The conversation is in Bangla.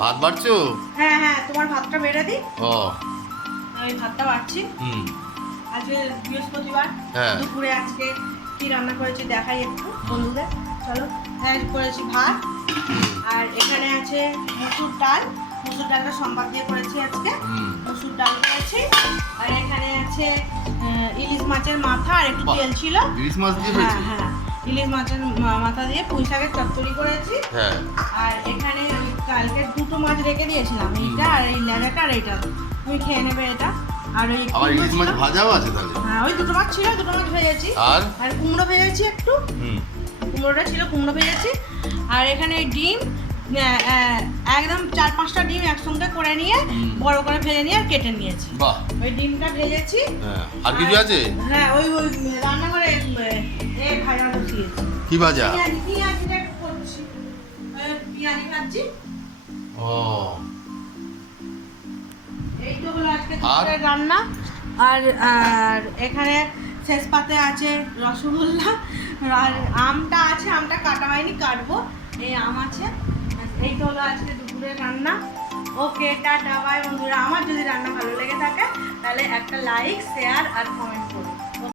ভাত বাড়ছো? হ্যাঁ হ্যাঁ, তোমার ভাতটা বেড়ে দিই। ও আমি ভাতটা বাড়ছি। আজকে বৃহস্পতিবার। হ্যাঁ। দুপুরে আজকে কি রান্না করেছি দেখাই একটু বন্ধুদের। চলো। হ্যাঁ, করেছি ভাত, আর এখানে আছে মসুর ডাল। মসুর ডালটা সোমবার দিয়ে করেছি আজকে। মসুর ডাল করেছি। আর এখানে আছে ইলিশ মাছের মাথা, আর একটু তেল ছিল। ইলিশ মাছ দিয়ে হ্যাঁ হয়েছে? হ্যাঁ, ইলিশ মাছের মাথা দিয়ে পুঁই শাকের চচ্চড়ি করেছি। হ্যাঁ। আর এখানে আমি কালকে দুটো মাছ রেখে দিয়েছিলাম, এইটা আর এই লেজাটা আর এইটা। তুমি খেয়ে নেবে এটা। আর ওই আবার ইলিশ মাছ ভাজাও আছে তাহলে? হ্যাঁ, ওই দুটো মাছ ছিল, দুটো মাছ ভেজেছি। আর কুমড়ো ভেজেছি একটু। কুমড়োটা ছিল, কুমড়ো ভেজেছি। আর এখানে ডিম, একদম 4-5টা ডিম একসঙ্গে করে নিয়ে বড় করে ভেজে নিয়ে আর কেটে নিয়েছি। বাহ। ওই ডিমটা ভেজেছি। আর কিছু আছে? হ্যাঁ, ওই রান্নাঘরে ভাজা বসিয়েছি। কি ভাজা? পেঁয়াজিটা করছি, পেঁয়াজি ভাজছি। ও, এই তো হলো আজকে দুপুরের রান্না। আর আর এখানে শেষ পাতে আছে রসগোল্লা, আর আমটা আছে, আমটা কাটা হয়নি, কাটবো। এই আম আছে। এই তো হলো আজকে দুপুরের রান্না। ওকে, টাটা, বাই বন্ধুরা। আমার যদি রান্না ভালো লেগে থাকে তাহলে একটা লাইক, শেয়ার আর কমেন্ট করুন।